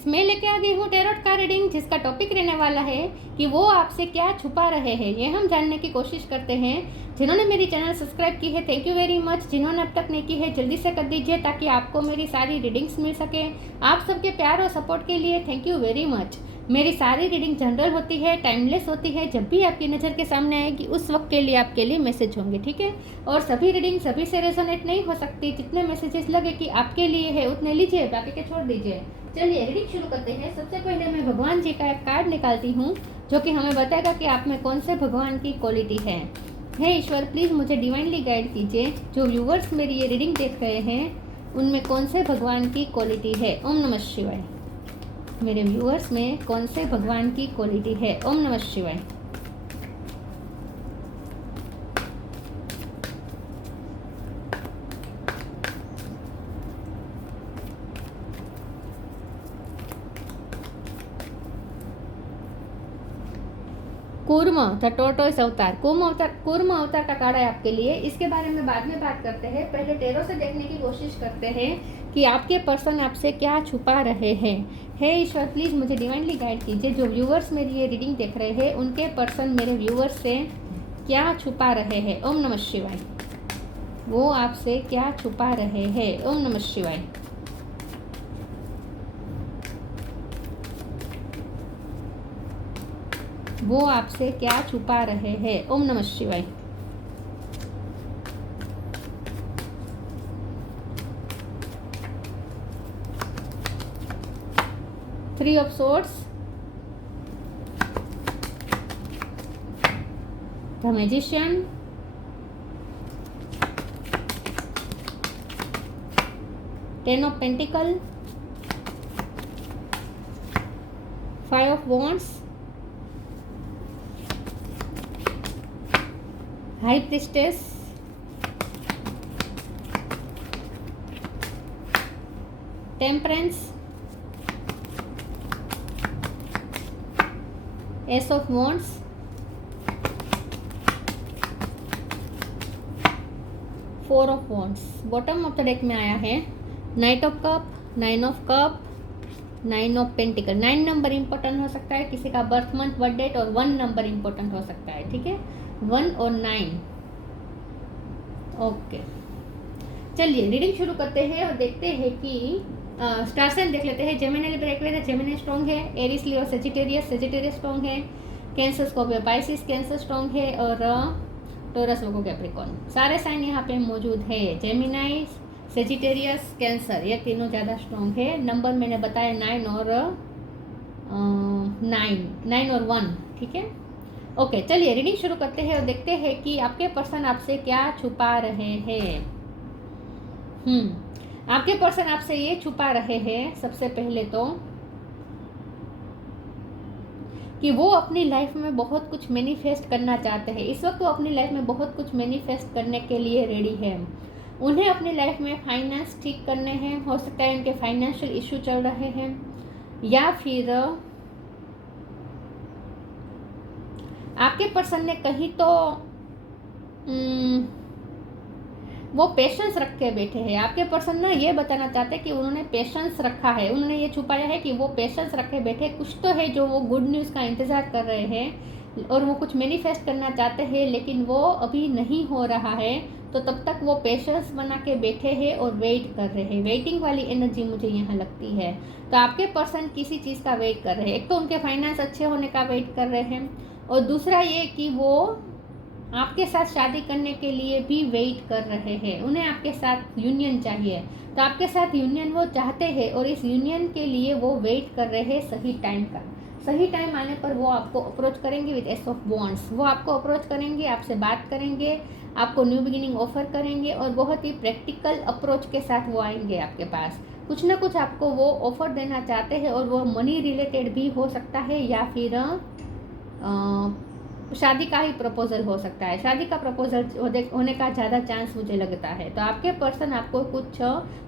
Friends, मैं लेके आ गई हूँ टैरोट का रीडिंग, जिसका टॉपिक रहने वाला है कि वो आपसे क्या छुपा रहे हैं। ये हम जानने की कोशिश करते हैं। जिन्होंने मेरी चैनल सब्सक्राइब की है, थैंक यू वेरी मच। जिन्होंने अब तक नहीं की है, जल्दी से कर दीजिए ताकि आपको मेरी सारी रीडिंग्स मिल सके। आप सबके प्यार और सपोर्ट के लिए थैंक यू वेरी मच। मेरी सारी रीडिंग जनरल होती है, टाइमलेस होती है। जब भी आपकी नज़र के सामने आएगी उस वक्त के लिए आपके लिए मैसेज होंगे, ठीक है। और सभी रीडिंग सभी से रेजोनेट नहीं हो सकती। जितने मैसेजेस लगे कि आपके लिए है उतने लीजिए, बाकी के छोड़ दीजिए। चलिए रीडिंग शुरू करते हैं। सबसे पहले मैं भगवान जी का एक कार्ड निकालती हूँ जो कि हमें बताएगा कि आप में कौन से भगवान की क्वालिटी है। हे ईश्वर, प्लीज़ मुझे डिवाइनली गाइड कीजिए। जो व्यूवर्स मेरी ये रीडिंग देख रहे हैं उनमें कौन से भगवान की क्वालिटी है। ओम नमः शिवाय। मेरे व्यूअर्स में कौन से भगवान की क्वालिटी है। ओम नमः शिवाय। कूर्म द टोर्टोइस अवतार, कूर्म अवतार का कार्ड है आपके लिए। इसके बारे में बाद में बात करते हैं। पहले टैरो से देखने की कोशिश करते हैं कि आपके पर्सन आपसे क्या छुपा रहे हैं। हे ईश्वर, प्लीज़ मुझे डिवाइनली गाइड कीजिए। जो व्यूवर्स मेरी ये रीडिंग देख रहे हैं उनके पर्सन मेरे व्यूवर्स से क्या छुपा रहे हैं। ओम नमः शिवाय। वो आपसे क्या छुपा रहे हैं। ओम नमः शिवाय। वो आपसे क्या छुपा रहे हैं। ओम नमः शिवाय। Three of swords, the magician, ten of pentacle, five of wands, high priestess, temperance, S of wands, four of wands. Bottom of the deck में आया है night of cup, nine of cup, nine of pentacle. 9 number important हो सकता है, किसी का birth month birth date, और 1 number important हो सकता है, ठीक है। 1 और 9। ओके, चलिए रीडिंग शुरू करते हैं और देखते हैं कि स्टार साइन देख लेते हैं। Gemini, Libra, Aquarius, Gemini strong है। एरिस, लियो, सेजिटेरियस, सेजिटेरियस स्ट्रॉन्ग है। Cancer, Scorpio, Pisces, cancer strong है। और टोरस, वर्गो, कैप्रिकॉर्न, सारे साइन यहाँ पे मौजूद है। जेमिनी, सेजिटेरियस, कैंसर, ये तीनों ज़्यादा स्ट्रॉन्ग है। नंबर मैंने बताया 9 और 1, ठीक है। ओके, चलिए रीडिंग शुरू करते हैं और देखते हैं कि आपके पर्सन आपसे क्या छुपा रहे हैं। आपके पर्सन आपसे ये छुपा रहे हैं सबसे पहले तो कि वो अपनी लाइफ में बहुत कुछ मैनिफेस्ट करना चाहते हैं। इस वक्त वो अपनी लाइफ में बहुत कुछ मैनिफेस्ट करने के लिए रेडी है। उन्हें अपनी लाइफ में फाइनेंस ठीक करने हैं। हो सकता है उनके फाइनेंशियल इशू चल रहे हैं, या फिर आपके पर्सन ने कहीं तो वो पेशेंस रख के बैठे हैं। आपके पर्सन ना ये बताना चाहते हैं कि उन्होंने पेशेंस रखा है। उन्होंने ये छुपाया है कि वो पेशेंस रखे बैठे। कुछ तो है जो वो गुड न्यूज़ का इंतज़ार कर रहे हैं और वो कुछ मैनिफेस्ट करना चाहते हैं, लेकिन वो अभी नहीं हो रहा है। तो तब तक वो पेशेंस बना के बैठे हैं और वेट कर रहे हैं। वेटिंग वाली एनर्जी मुझे यहाँ लगती है। तो आपके पर्सन किसी चीज़ का वेट कर रहे हैं। एक तो उनके फाइनेंस अच्छे होने का वेट कर रहे हैं, और दूसरा ये कि वो आपके साथ शादी करने के लिए भी वेट कर रहे हैं। उन्हें आपके साथ यूनियन चाहिए, तो आपके साथ यूनियन वो चाहते हैं और इस यूनियन के लिए वो वेट कर रहे हैं सही टाइम का। सही टाइम आने पर वो आपको अप्रोच करेंगे विद एस ऑफ वॉन्ड्स। वो आपको अप्रोच करेंगे, आपसे बात करेंगे, आपको न्यू बिगिनिंग ऑफर करेंगे और बहुत ही प्रैक्टिकल अप्रोच के साथ वो आएंगे आपके पास। कुछ ना कुछ आपको वो ऑफर देना चाहते हैं, और वो मनी रिलेटेड भी हो सकता है, या फिर शादी का ही प्रपोजल हो सकता है। शादी का प्रपोजल होने का ज़्यादा चांस मुझे लगता है। तो आपके पर्सन आपको कुछ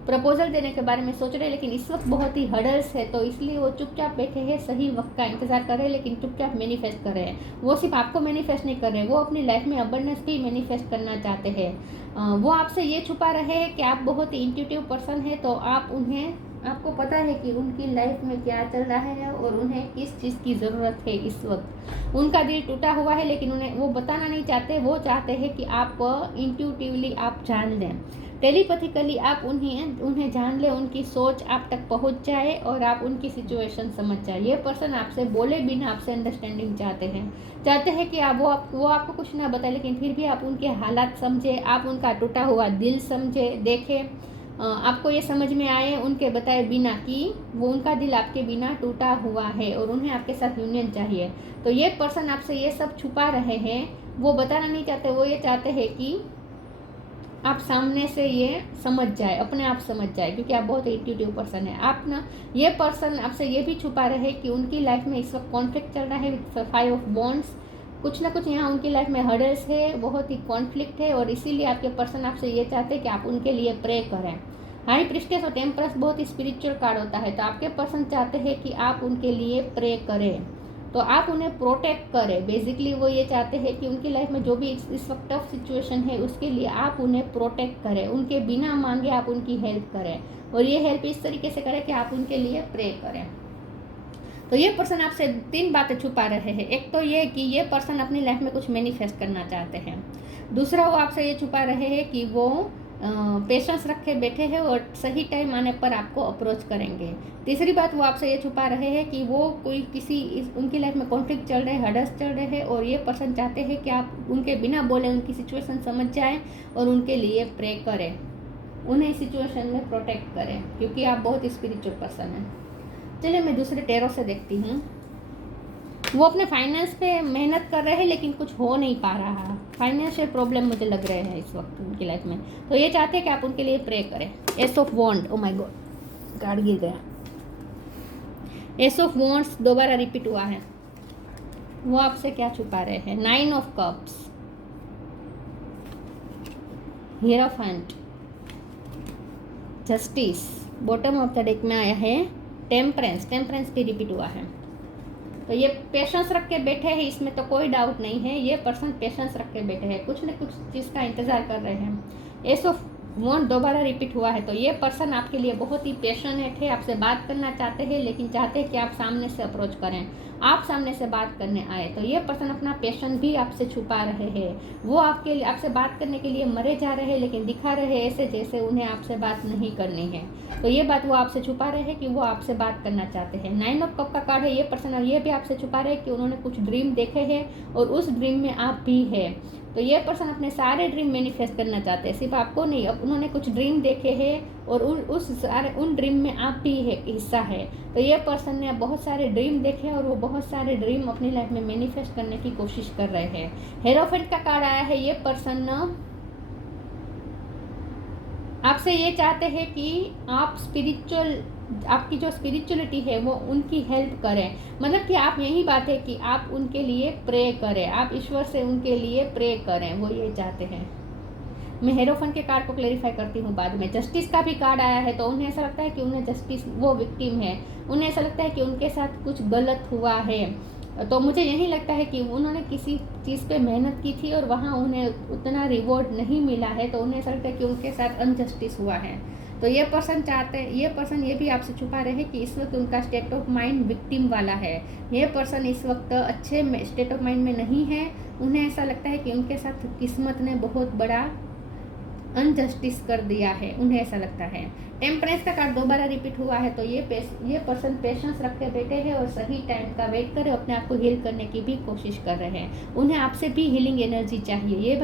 प्रपोजल देने के बारे में सोच रहे हैं, लेकिन इस वक्त बहुत ही हर्डल्स है, तो इसलिए वो चुपचाप बैठे हैं, सही वक्त का इंतजार कर रहे हैं, लेकिन चुपचाप मैनिफेस्ट कर रहे हैं। वो सिर्फ आपको मैनिफेस्ट नहीं कर रहे, वो अपनी लाइफ में अबंडेंस भी मैनिफेस्ट करना चाहते हैं। वो आपसे ये छुपा रहे हैं कि आप बहुत ही इंट्यूटिव पर्सन है, तो आप उन्हें आपको पता है कि उनकी लाइफ में क्या चल रहा है और उन्हें किस चीज़ की ज़रूरत है इस वक्त। उनका दिल टूटा हुआ है लेकिन उन्हें वो बताना नहीं चाहते, वो चाहते हैं कि आप इंट्यूटिवली आप जान लें, टेलीपैथिकली आप उन्हें जान लें, उनकी सोच आप तक पहुंच जाए और आप उनकी सिचुएशन समझ जाए। ये पर्सन आपसे बोले बिना आपसे अंडरस्टैंडिंग चाहते हैं कि वो आपको कुछ ना बताए लेकिन फिर भी आप उनके हालात समझे, आप उनका टूटा हुआ दिल समझे, देखें, आपको ये समझ में आए उनके बताए बिना कि वो उनका दिल आपके बिना टूटा हुआ है और उन्हें आपके साथ यूनियन चाहिए। तो ये पर्सन आपसे ये सब छुपा रहे हैं, वो बताना नहीं चाहते, वो ये चाहते हैं कि आप सामने से ये समझ जाए, अपने आप समझ जाए, क्योंकि आप बहुत इंट्यूटिव पर्सन है। आप ना, ये पर्सन आपसे ये भी छुपा रहे कि उनकी लाइफ में इस वक्त कॉन्फ्लिक्ट चल रहा है विद 5 ऑफ वॉन्ड्स। कुछ ना कुछ यहाँ उनकी लाइफ में हर्डल्स है, बहुत ही कॉन्फ्लिक्ट है और इसीलिए आपके पर्सन आपसे ये चाहते हैं कि आप उनके लिए प्रे करें। हाई प्रीस्टेस और टेम्परस बहुत ही स्पिरिचुअल कार्ड होता है, तो आपके पर्सन चाहते हैं कि आप उनके लिए प्रे करें, तो आप उन्हें प्रोटेक्ट करें। बेसिकली वो ये चाहते हैं कि उनकी लाइफ में जो भी इस वक्त टफ सिचुएशन है उसके लिए आप उन्हें प्रोटेक्ट करें, उनके बिना मांगे आप उनकी हेल्प करें और ये हेल्प इस तरीके से करें कि आप उनके लिए प्रे करें। तो ये पर्सन आपसे 3 बातें छुपा रहे हैं। एक तो ये कि ये पर्सन अपनी लाइफ में कुछ मैनिफेस्ट करना चाहते हैं। दूसरा, वो आपसे ये छुपा रहे हैं कि वो पेशेंस रखे बैठे हैं और सही टाइम आने पर आपको अप्रोच करेंगे। तीसरी बात, वो आपसे ये छुपा रहे हैं कि वो उनकी लाइफ में कॉन्फ्लिक्ट चल रहे हैं, हर्डल्स चल रहे हैं और ये पर्सन चाहते हैं कि आप उनके बिना बोले उनकी सिचुएशन समझ जाएं और उनके लिए प्रे करें, उन्हें इस सिचुएशन में प्रोटेक्ट करें, क्योंकि आप बहुत स्पिरिचुअल पर्सन हैं। चलिए मैं दूसरे टेरो से देखती हूँ। वो अपने फाइनेंस पे मेहनत कर रहे हैं लेकिन कुछ हो नहीं पा रहा, फाइनेंशियल प्रॉब्लम मुझे लग रहे हैं इस वक्त उनकी लाइफ में, तो ये चाहते हैं कि आप उनके लिए प्रे करें। Ace of wands, oh my god, card गिर गया। एस ऑफ वॉन्ड्स दोबारा रिपीट हुआ है। वो आपसे क्या छुपा रहे हैं? 9 of cups, hierophant, justice, bottom of the deck में आया है टेम्परेंस भी रिपीट हुआ है। तो ये पेशेंस रख के बैठे हैं, इसमें तो कोई डाउट नहीं है, ये पर्सन पेशेंस रख के बैठे हैं, कुछ न कुछ चीज़ का इंतज़ार कर रहे हैं। एस ऑफ वॉन्ड दोबारा रिपीट हुआ है, तो ये पर्सन आपके लिए बहुत ही पेशेंट है, आपसे बात करना चाहते हैं लेकिन चाहते हैं कि आप सामने से अप्रोच करें, आप सामने से बात करने आए। तो ये पर्सन अपना पेशेंस भी आपसे छुपा रहे हैं, वो आपसे बात करने के लिए मरे जा रहे हैं लेकिन दिखा रहे हैं ऐसे जैसे उन्हें आपसे बात नहीं करनी है। तो ये बात वो आपसे छुपा रहे हैं कि वो आपसे बात करना चाहते हैं। 9 ऑफ कप का कार्ड है ये पर्सन, और ये भी आपसे छुपा रहे हैं कि उन्होंने कुछ ड्रीम देखे हैं और उस ड्रीम में आप भी है। तो ये पर्सन अपने सारे ड्रीम मैनिफेस्ट करना चाहते हैं, सिर्फ आपको नहीं, अब उन्होंने कुछ ड्रीम देखे हैं और उन ड्रीम में आप भी हिस्सा है। तो ये पर्सन ने बहुत सारे ड्रीम देखे और वो बहुत सारे ड्रीम अपनी लाइफ में मैनिफेस्ट करने की कोशिश कर रहे हैं। हेरोफेंट का कार्ड आया है, ये पर्सन आपसे ये चाहते हैं कि आप आपकी जो स्पिरिचुअलिटी है वो उनकी हेल्प करें, मतलब कि आप यही बात है कि आप उनके लिए प्रे करें, आप ईश्वर से उनके लिए प्रे करें, वो ये चाहते हैं। मैं हेरोफेंट के कार्ड को क्लेरिफाई करती हूँ बाद में। जस्टिस का भी कार्ड आया है, तो उन्हें ऐसा लगता है कि उन्हें जस्टिस, वो विक्टिम है, उन्हें ऐसा लगता है कि उनके साथ कुछ गलत हुआ है। तो मुझे यही लगता है कि उन्होंने किसी चीज़ पे मेहनत की थी और वहाँ उन्हें उतना रिवॉर्ड नहीं मिला है, तो उन्हें ऐसा लगता है कि उनके साथ अनजस्टिस हुआ है। तो ये पर्सन ये भी आपसे छुपा रहे हैं कि इस वक्त उनका स्टेट ऑफ माइंड विक्टिम वाला है। ये पर्सन इस वक्त अच्छे स्टेट ऑफ माइंड में नहीं है, उन्हें ऐसा लगता है कि उनके साथ किस्मत ने बहुत बड़ा अनजस्टिस कर दिया है, उन्हें ऐसा लगता है। टेम्परेंस का कार्ड दोबारा रिपीट हुआ है, तो ये पर्सन पेशेंस रख के बैठे हैं और सही टाइम का वेट करे, अपने आप को हील करने की भी कोशिश कर रहे हैं। उन्हें आपसे भी हीलिंग एनर्जी चाहिए, ये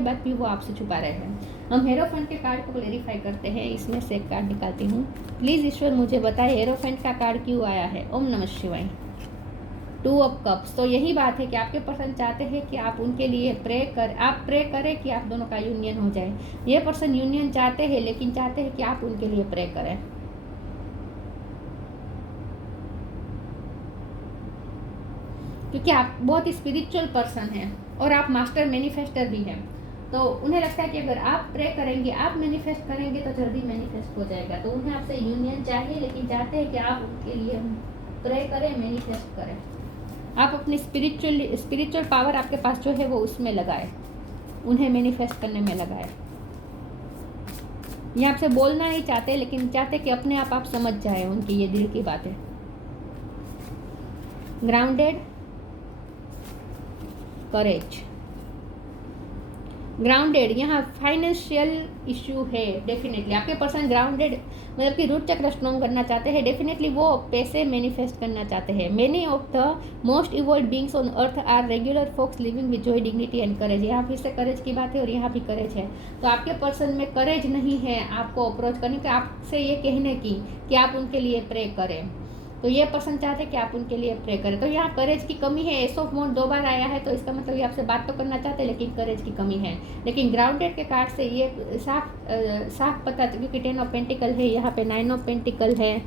बात भी वो आपसे छुपा रहे हैं। हम हेरोफेंट के कार्ड को क्लेरिफाई करते हैं, इसमें से एक कार्ड निकालती हूँ। प्लीज़ ईश्वर मुझे बताए हेरोफेंट का कार्ड क्यों आया है। ओम नमः शिवाय। 2 ऑफ कप्स, तो यही बात है कि आपके पर्सन चाहते हैं कि आप उनके लिए आप प्रे करें कि आप दोनों का यूनियन हो जाए। ये पर्सन यूनियन चाहते हैं लेकिन चाहते हैं कि आप उनके लिए प्रे करें। क्योंकि आप बहुत ही स्पिरिचुअल पर्सन हैं और आप मास्टर मैनिफेस्टर भी हैं, तो उन्हें लगता है कि अगर आप प्रे करेंगे, आप मैनिफेस्ट करेंगे तो जल्दी मैनिफेस्ट हो जाएगा। तो उन्हें आपसे यूनियन चाहिए लेकिन चाहते हैं कि आप उनके लिए प्रे करें, मैनिफेस्ट करें, आप अपनी स्पिरिचुअल पावर आपके पास जो है वो उसमें लगाए, उन्हें मैनिफेस्ट करने में लगाए। ये आपसे बोलना नहीं चाहते, लेकिन चाहते कि अपने आप समझ जाए उनकी ये दिल की बातें। ग्राउंडेड, करेज। ग्राउंडेड, यहाँ फाइनेंशियल इश्यू है। डेफिनेटली आपके पर्सन ग्राउंडेड मतलब कि रूट चक्र स्ट्रॉन्ग करना चाहते हैं। डेफिनेटली वो पैसे मैनिफेस्ट करना चाहते हैं। Many of the most evolved beings on earth are regular folks living with joy, dignity and courage. यहाँ फिर से करेज की बात है और यहाँ भी करेज है। तो आपके पर्सन में करेज नहीं है आपको अप्रोच करने का, आपसे ये कहने की कि आप उनके लिए प्रे करें। तो ये पर्सन चाहते हैं कि आप उनके लिए प्रे करें। तो यहाँ करेज की कमी है। एस ऑफ वांड 2 बार आया है, तो इसका मतलब ये आपसे बात तो करना चाहते हैं लेकिन करेज की कमी है। लेकिन ग्राउंडेड के कार्ड से ये साफ पता, क्योंकि 10 ऑफ पेंटिकल है, यहाँ पे 9 ऑफ पेंटिकल है।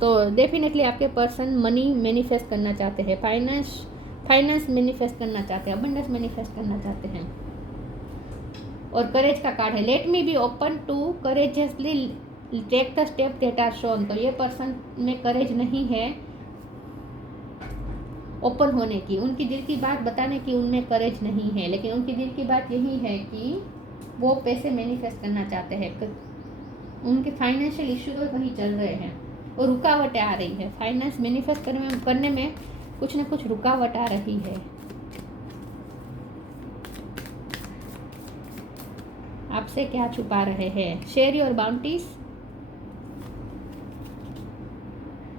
तो डेफिनेटली आपके पर्सन मनी मैनिफेस्ट करना चाहते हैं, फाइनेंस मैनिफेस्ट करना चाहते हैं, अबंडेंस मैनिफेस्ट करना चाहते हैं। और करेज का कार्ड है, let me be open to courageously take the step that are shown. तो ये पर्सन में करेज नहीं है ओपन होने की, उनकी दिल की बात बताने की उनमें करेज नहीं है। लेकिन उनकी दिल की बात यही है कि वो पैसे मैनिफेस्ट करना चाहते हैं। उनके फाइनेंशियल इश्यू तो वहीं चल रहे हैं और रुकावटें आ रही है। फाइनेंस मैनिफेस्ट करने में कुछ ना कुछ रुकावट आ रही है। आपसे क्या छुपा रहे हैं? Share your bounties,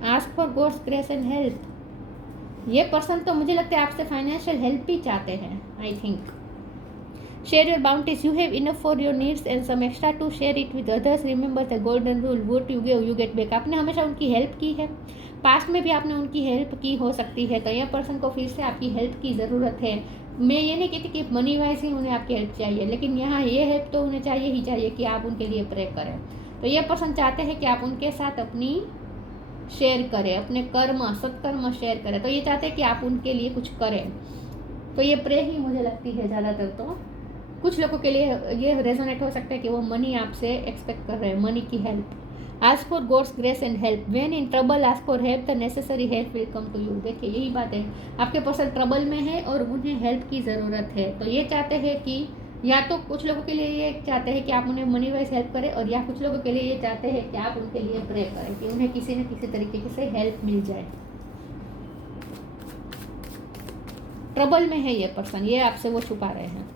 ask for God's grace and help. ये पर्सन तो मुझे लगता है आपसे फाइनेंशियल हेल्प ही चाहते हैं। I think share your bounties, you have enough for your needs and some extra to share it with others. Remember the golden rule, what you give you get back. आपने हमेशा उनकी help की है, past में भी आपने उनकी help की हो सकती है। तो यह पर्सन को फिर से आपकी हेल्प की ज़रूरत है। मैं ये नहीं कहती कि मनी वाइज ही उन्हें आपकी हेल्प चाहिए, लेकिन यहाँ ये हेल्प तो उन्हें चाहिए ही चाहिए कि आप उनके लिए प्रे करें। तो ये पर्सन चाहते हैं कि आप उनके साथ अपनी शेयर करें, अपने कर्म सत्कर्म शेयर करें। तो ये चाहते हैं कि आप उनके लिए कुछ करें। तो ये प्रे ही मुझे लगती है ज़्यादातर। तो कुछ लोगों के लिए ये रेजोनेट हो सकता है कि वो मनी आपसे एक्सपेक्ट कर रहे हैं, मनी की help. Ask for God's grace and help, when in trouble ask for help, the necessary help will come to you. देखिए यही बात है, आपके पर्सन ट्रबल में है और उन्हें हेल्प की ज़रूरत है। तो ये चाहते हैं कि या तो कुछ लोगों के लिए ये चाहते हैं कि आप उन्हें मनी वाइज हेल्प करें, और या कुछ लोगों के लिए ये चाहते हैं कि आप उनके लिए प्रे करें कि उन्हें किसी न किसी तरीके से हेल्प मिल जाए। ट्रबल में है ये पर्सन, ये आपसे वो छुपा रहे हैं।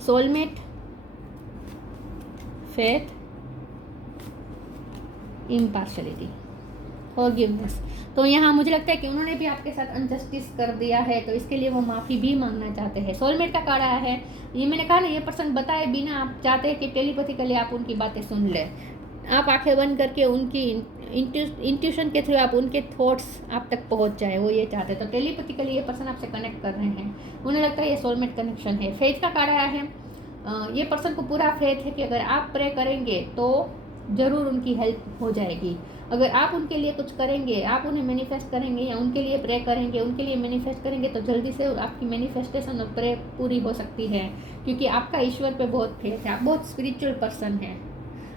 Soulmate, faith, impartiality, forgiveness. तो यहाँ मुझे लगता है कि उन्होंने भी आपके साथ अनजस्टिस कर दिया है, तो इसके लिए वो माफ़ी भी मांगना चाहते हैं। सोलमेट का कार्ड आया है, ये मैंने कहा ना, ये पर्सन बताए बिना आप चाहते हैं कि टेलीपैथिकली आप उनकी बातें सुन लें। आप आंखें बंद करके उनकी इंट्यूशन के थ्रू आप उनके थॉट्स आप तक पहुँच जाए, वो ये चाहते हैं। तो टेलीपैथिकली ये पर्सन आपसे कनेक्ट कर रहे हैं, उन्हें लगता है ये सोलमेट कनेक्शन है। फेथ का कार्ड आया है, ये पर्सन को पूरा फेथ है कि अगर आप प्रे करेंगे तो ज़रूर उनकी हेल्प हो जाएगी। अगर आप उनके लिए कुछ करेंगे, आप उन्हें मैनिफेस्ट करेंगे या उनके लिए प्रे करेंगे, उनके लिए मैनिफेस्ट करेंगे, तो जल्दी से आपकी मैनिफेस्टेशन और प्रे पूरी हो सकती है, क्योंकि आपका ईश्वर पे बहुत फेथ है। आप बहुत स्पिरिचुअल पर्सन हैं,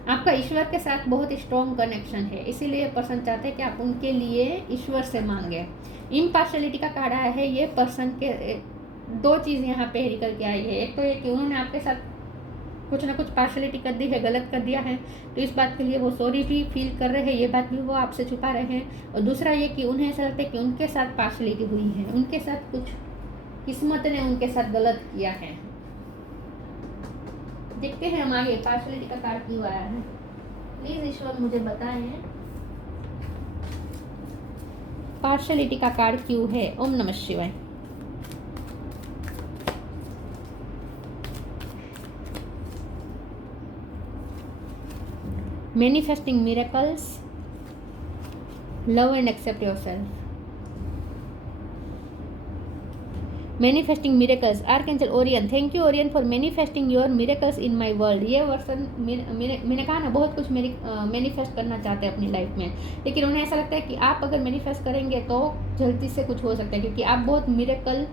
आपका ईश्वर के साथ बहुत स्ट्रॉन्ग कनेक्शन है। इसीलिए पर्सन चाहते हैं कि आप उनके लिए ईश्वर से मांगे। इम्पार्शलिटी का कार्ड आया है, ये पर्सन के 2 चीज़ यहाँ पे निकल के आई है। एक तो ये कि उन्होंने आपके साथ कुछ ना कुछ पार्शलिटी कर दी है, गलत कर दिया है, तो इस बात के लिए वो सॉरी भी फील कर रहे हैं, ये बात भी वो आपसे छुपा रहे हैं। और दूसरा ये कि उन्हें ऐसा लगता है कि उनके साथ पार्शलिटी हुई है, उनके साथ कुछ किस्मत ने उनके साथ गलत किया है। देखते हैं हम आगे पार्शलिटी का कार्ड क्यों आया है। प्लीज ईश्वर मुझे बताएं पार्शलिटी का कार्ड क्यों है। ओम नमः शिवाय। Manifesting miracles, love and accept yourself. Manifesting miracles, Archangel Orion, thank you Orion for manifesting your miracles in my world. ये वर्सन मैंने कहा ना, बहुत कुछ मैनिफेस्ट करना चाहते हैं अपनी लाइफ में, लेकिन उन्हें ऐसा लगता है कि आप अगर मैनिफेस्ट करेंगे तो जल्दी से कुछ हो सकता है, क्योंकि आप बहुत मिरेकल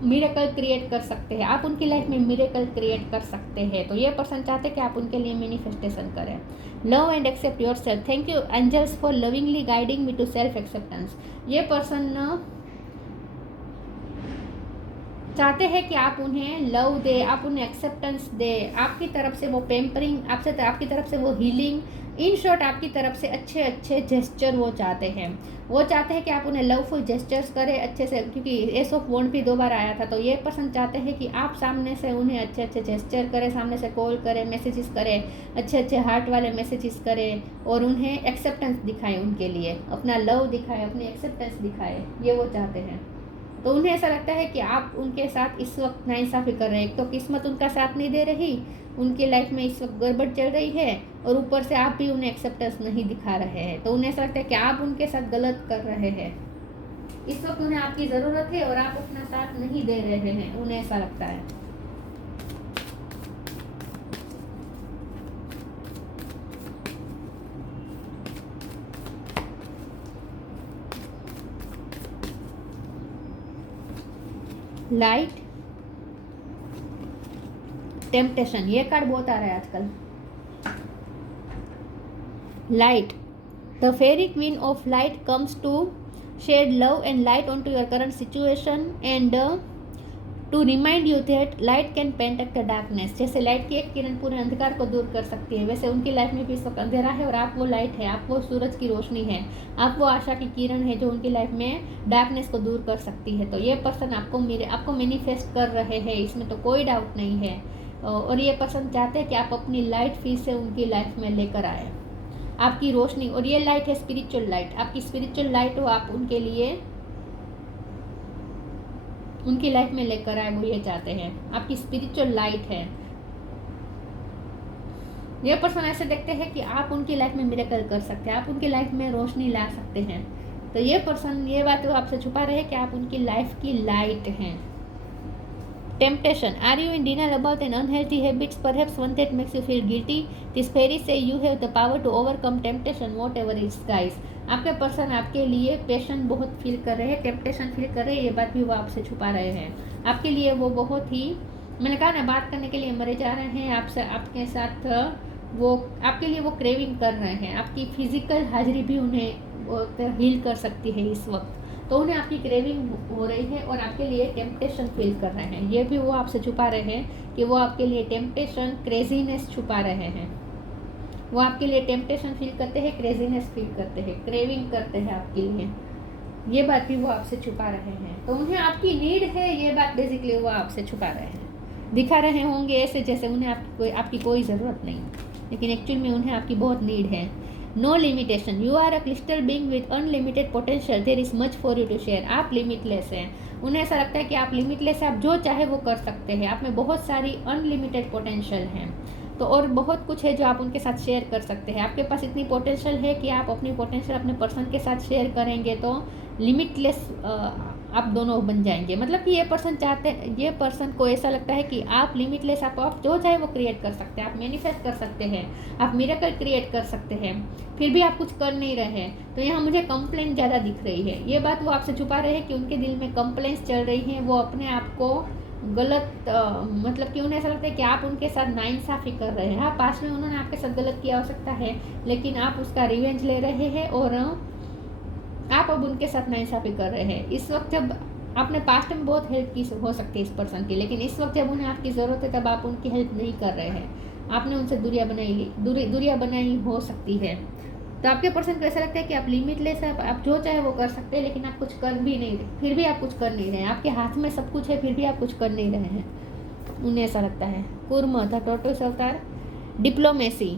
मिरेकल क्रिएट कर सकते हैं, आप उनकी लाइफ में मिरेकल क्रिएट कर सकते हैं। तो ये पर्सन चाहते हैं कि आप उनके लिए मैनिफेस्टेशन करें। Love and accept yourself. Thank you angels for lovingly guiding me to self acceptance. ये पर्सन चाहते हैं कि आप उन्हें लव दे, आप उन्हें एक्सेप्टेंस दे, आपकी तरफ से वो पेम्परिंग, आपकी तरफ से वो हीलिंग, इन शॉर्ट आपकी तरफ से अच्छे अच्छे जेस्चर वो चाहते हैं। वो चाहते हैं कि आप उन्हें लवफुल जेस्चर्स करें अच्छे से, क्योंकि एस ऑफ वॉन्ड भी 2 बार आया था। तो ये पर्सन चाहते हैं कि आप सामने से उन्हें अच्छे अच्छे जेस्चर करें, सामने से कॉल करें, मैसेजेस करें, अच्छे अच्छे हार्ट वाले मैसेजेस करें और उन्हें एक्सेप्टेंस दिखाएं, उनके लिए अपना लव दिखाएं, अपनी एक्सेप्टेंस दिखाएं, ये वो चाहते हैं। तो उन्हें ऐसा लगता है कि आप उनके साथ इस वक्त नाइंसाफ़ी कर रहे हैं। एक तो किस्मत उनका साथ नहीं दे रही, उनकी लाइफ में इस वक्त गड़बड़ चल रही है, और ऊपर से आप भी उन्हें एक्सेप्टेंस नहीं दिखा रहे हैं। तो उन्हें ऐसा लगता है कि आप उनके साथ गलत कर रहे हैं। इस वक्त उन्हें आपकी ज़रूरत है और आप अपना साथ नहीं दे रहे हैं, उन्हें ऐसा लगता है। लाइट, टेम्पटेशन, ये कार्ड बहुत आ रहा है आजकल। Light, the fairy queen of light comes to shed love and light on to your current situation and to remind you that light can paint the darkness. जैसे लाइट की एक किरण पूरे अंधकार को दूर कर सकती है, वैसे उनकी लाइफ में भी इस वक्त अंधेरा है और आप वो लाइट है, आप वो सूरज की रोशनी है, आप वो आशा की किरण है जो उनकी लाइफ में डार्कनेस को दूर कर सकती है। तो ये पर्सन आपको मैनिफेस्ट कर रहे हैं, इसमें तो कोई डाउट नहीं है। और ये पर्सन चाहते हैं कि आप अपनी लाइट फिर से उनकी लाइफ में लेकर आए, आपकी रोशनी। और ये लाइट है स्पिरिचुअल लाइट, आपकी स्पिरिचुअल लाइट हो, आप उनके लिए उनकी लाइफ में लेकर आए, वो ये चाहते हैं। आपकी स्पिरिचुअल लाइट है। ये पर्सन ऐसे देखते हैं कि आप उनकी लाइफ में मिरेकल कर सकते हैं, आप उनकी लाइफ में रोशनी ला सकते हैं। तो ये पर्सन ये बात वो आपसे छुपा रहे हैं कि आप उनकी लाइफ की लाइट हैं। Temptation, are you in denial about an unhealthy habits, perhaps one that makes you feel guilty. This fairy से you have the power to overcome temptation whatever it's guys. आपके person आपके लिए passion बहुत feel कर रहे हैं, temptation feel कर रहे हैं, ये बात भी वो आपसे छुपा रहे हैं। आपके लिए वो बहुत ही, मैंने कहा ना, बात करने के लिए मरे जा रहे हैं आपसे, आपके साथ वो आपके लिए वो क्रेविंग कर रहे हैं। आपकी फिजिकल हाजिरी भी उन्हें हील कर सकती है इस वक्त। तो उन्हें आपकी क्रेविंग हो रही है और आपके लिए टेम्पटेशन फील कर रहे हैं। ये भी वो आपसे छुपा रहे हैं कि वो आपके लिए टेम्पटेशन, क्रेजीनेस छुपा रहे हैं। वो आपके लिए टेम्पटेशन फील करते हैं, क्रेजीनेस फील करते हैं, क्रेविंग करते हैं आपके लिए। ये बात भी वो आपसे छुपा रहे हैं। तो उन्हें आपकी नीड है, ये बात बेसिकली वो आपसे छुपा रहे हैं। दिखा रहे होंगे ऐसे जैसे उन्हें आपकी कोई ज़रूरत नहीं, लेकिन एक्चुअल में उन्हें आपकी बहुत नीड है। No limitation, you are a crystal being with unlimited potential, there is much for you to share. आप लिमिटलेस हैं। उन्हें ऐसा लगता है कि आप लिमिटलेस हैं, आप जो चाहे वो कर सकते हैं, आप में बहुत सारी अनलिमिटेड पोटेंशियल हैं। तो और बहुत कुछ है जो आप उनके साथ शेयर कर सकते हैं। आपके पास इतनी पोटेंशियल है कि आप अपनी पोटेंशियल अपने पर्सन के साथ शेयर करेंगे तो लिमिटलेस आप दोनों बन जाएंगे। मतलब कि ये पर्सन चाहते हैं, ये पर्सन को ऐसा लगता है कि आप लिमिटलेस, आप जो चाहे वो क्रिएट कर सकते हैं, आप मैनिफेस्ट कर सकते हैं, आप मिरेकल क्रिएट कर सकते हैं, फिर भी आप कुछ कर नहीं रहे हैं। तो यहाँ मुझे कंप्लेंट ज़्यादा दिख रही है। ये बात वो आपसे छुपा रहे हैं कि उनके दिल में कंप्लेंट्स चल रही हैं, वो अपने आप को गलत मतलब कि उन्हें ऐसा लगता है कि आप उनके साथ नाइंसाफ़ी कर रहे हैं। हाँ, पास में उन्होंने आपके साथ गलत किया हो सकता है, लेकिन आप उसका रिवेंज ले रहे हैं और आप अब उनके साथ नाइंसाफ़ी कर रहे हैं। इस वक्त जब आपने पास्ट में बहुत हेल्प की हो सकती है इस पर्सन की, लेकिन इस वक्त जब उन्हें आपकी ज़रूरत है तब आप उनकी हेल्प नहीं कर रहे हैं। आपने उनसे दूरियां बनाई हो सकती है। तो आपके पर्सन को ऐसा लगता है कि आप लिमिटलेस है, आप जो चाहे वो कर सकते हैं, लेकिन आप कुछ कर भी नहीं रहे, फिर भी आप कुछ कर नहीं रहे हैं। आपके हाथ में सब कुछ है, फिर भी आप कुछ कर नहीं रहे हैं, उन्हें ऐसा लगता है। कुर्म द टॉर्टोइस अवतार, डिप्लोमेसी,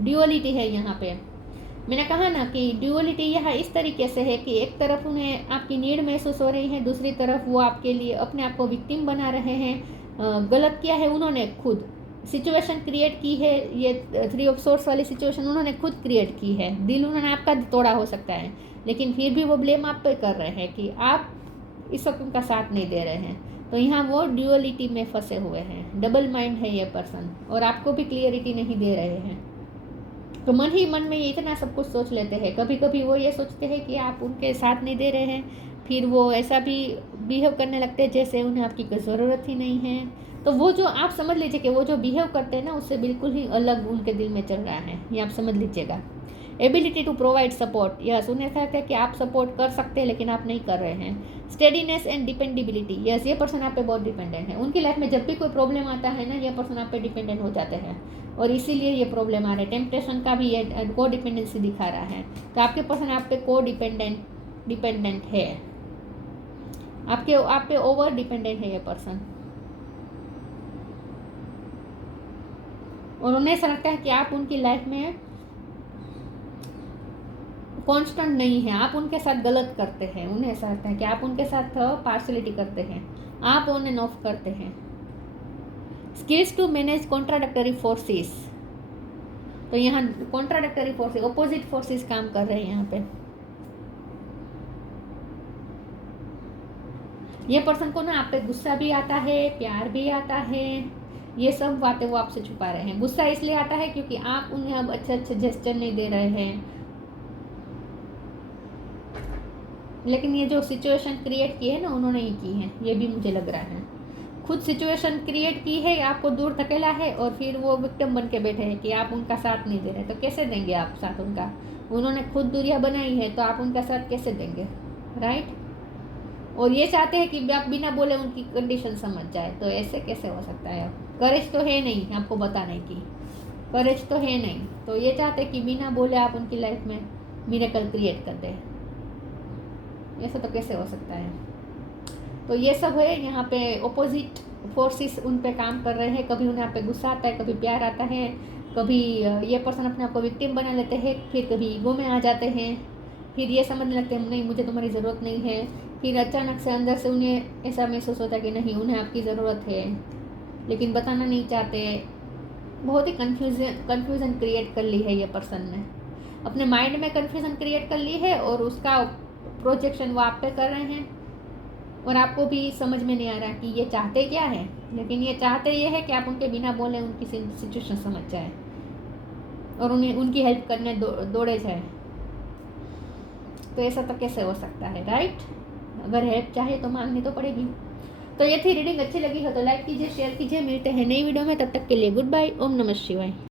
ड्यूअलिटी है यहाँ पे। मैंने कहा ना कि ड्यूअलिटी यहाँ इस तरीके से है कि एक तरफ उन्हें आपकी नीड महसूस हो रही है, दूसरी तरफ वो आपके लिए अपने आप को विक्टिम बना रहे हैं। गलत किया है उन्होंने खुद, सिचुएशन क्रिएट की है, ये 3 ऑफ सोर्स वाली सिचुएशन उन्होंने खुद क्रिएट की है। दिल उन्होंने आपका तोड़ा हो सकता है, लेकिन फिर भी वो ब्लेम आप पे कर रहे हैं कि आप इस वक्त उनका साथ नहीं दे रहे हैं। तो यहाँ वो ड्यूअलिटी में फंसे हुए हैं, डबल माइंड है ये पर्सन, और आपको भी क्लियरिटी नहीं दे रहे हैं। तो मन ही मन में ये इतना सब कुछ सोच लेते हैं। कभी कभी वो ये सोचते हैं कि आप उनके साथ नहीं दे रहे हैं, फिर वो ऐसा भी बिहेव करने लगते हैं जैसे उन्हें आपकी कोई ज़रूरत ही नहीं है। तो वो जो आप समझ लीजिए कि वो जो बिहेव करते हैं ना, उससे बिल्कुल ही अलग उनके दिल में चल रहा है, ये आप समझ लीजिएगा। Ability to provide support, yes, उन्हें ऐसा लगता है कि आप सपोर्ट कर सकते हैं लेकिन आप नहीं कर रहे हैं। स्टेडीनेस एंड डिपेंडेबिलिटी, यस, ये पर्सन आप पे बहुत डिपेंडेंट है। उनकी लाइफ में जब भी कोई प्रॉब्लम आता है ना, ये पर्सन आप पे डिपेंडेंट हो जाते हैं और इसीलिए ये प्रॉब्लम आ रहा है। टेम्पटेशन का भी ये को डिपेंडेंसी दिखा रहा है। तो आपके पर्सन आप पे को डिपेंडेंट है, आप पे ओवर डिपेंडेंट है ये पर्सन। और उन्हें ऐसा लगता है कि आप उनकी लाइफ में कांस्टेंट नहीं है, आप उनके साथ गलत करते हैं। उन्हें ऐसा लगता है कि आप उनके साथ पार्शलिटी करते हैं, आप ऑन एंड ऑफ करते हैं। स्किल्स टू मैनेज कॉन्ट्राडक्टरी फोर्सेस, तो यहाँ कॉन्ट्राडक्टरी फोर्सेस, अपोजिट फोर्सेस काम कर रहे हैं यहाँ पे। ये पर्सन को ना आप पे गुस्सा भी आता है, प्यार भी आता है, ये सब बातें वो आपसे छुपा रहे हैं। गुस्सा इसलिए आता है क्योंकि आप उन्हें अब अच्छे अच्छे जेस्चर नहीं दे रहे हैं, लेकिन ये जो सिचुएशन क्रिएट की है ना, उन्होंने ही की है, ये भी मुझे लग रहा है। खुद सिचुएशन क्रिएट की है, आपको दूर धकेला है और फिर वो विक्टिम बन के बैठे हैं कि आप उनका साथ नहीं दे रहे। तो कैसे देंगे आप साथ उनका? उन्होंने खुद दूरियां बनाई है, तो आप उनका साथ कैसे देंगे, राइट? और ये चाहते हैं कि आप बिना बोले उनकी कंडीशन समझ जाए। तो ऐसे कैसे हो सकता है? करेज तो है नहीं आपको बताने की, करेज तो है नहीं। तो ये चाहते हैं कि बिना बोले आप उनकी लाइफ में मिरेकल क्रिएट कर दें। ऐसा तो कैसे हो सकता है? तो ये सब है, यहाँ पे ओपोजिट फोर्सेस उन पे काम कर रहे हैं। कभी उन्हें आप पे गुस्सा आता है, कभी प्यार आता है, कभी ये पर्सन अपने आप को विक्टिम बना लेते हैं, फिर कभी ईगो में आ जाते हैं, फिर ये समझने लगते हैं नहीं मुझे तुम्हारी ज़रूरत नहीं है, फिर अचानक से अंदर से उन्हें ऐसा महसूस होता है कि नहीं उन्हें आपकी ज़रूरत है, लेकिन बताना नहीं चाहते। बहुत ही कन्फ्यूज़न क्रिएट कर ली है ये पर्सन ने, अपने माइंड में कन्फ्यूज़न क्रिएट कर ली है और उसका प्रोजेक्शन वो आप पे कर रहे हैं। और आपको भी समझ में नहीं आ रहा कि ये चाहते क्या है, लेकिन ये चाहते ये है कि आप उनके बिना बोले उनकी सिचुएशन समझ जाए और उन्हें उनकी हेल्प करने दौड़े जाए। तो ऐसा तो कैसे हो सकता है, राइट? अगर हेल्प चाहे तो मांगनी तो पड़ेगी। तो ये थी रीडिंग। अच्छी लगी हो तो लाइक कीजिए, शेयर कीजिए। मिलते हैं नई वीडियो में, तब तक के लिए गुड बाय। ओम नमः शिवाय।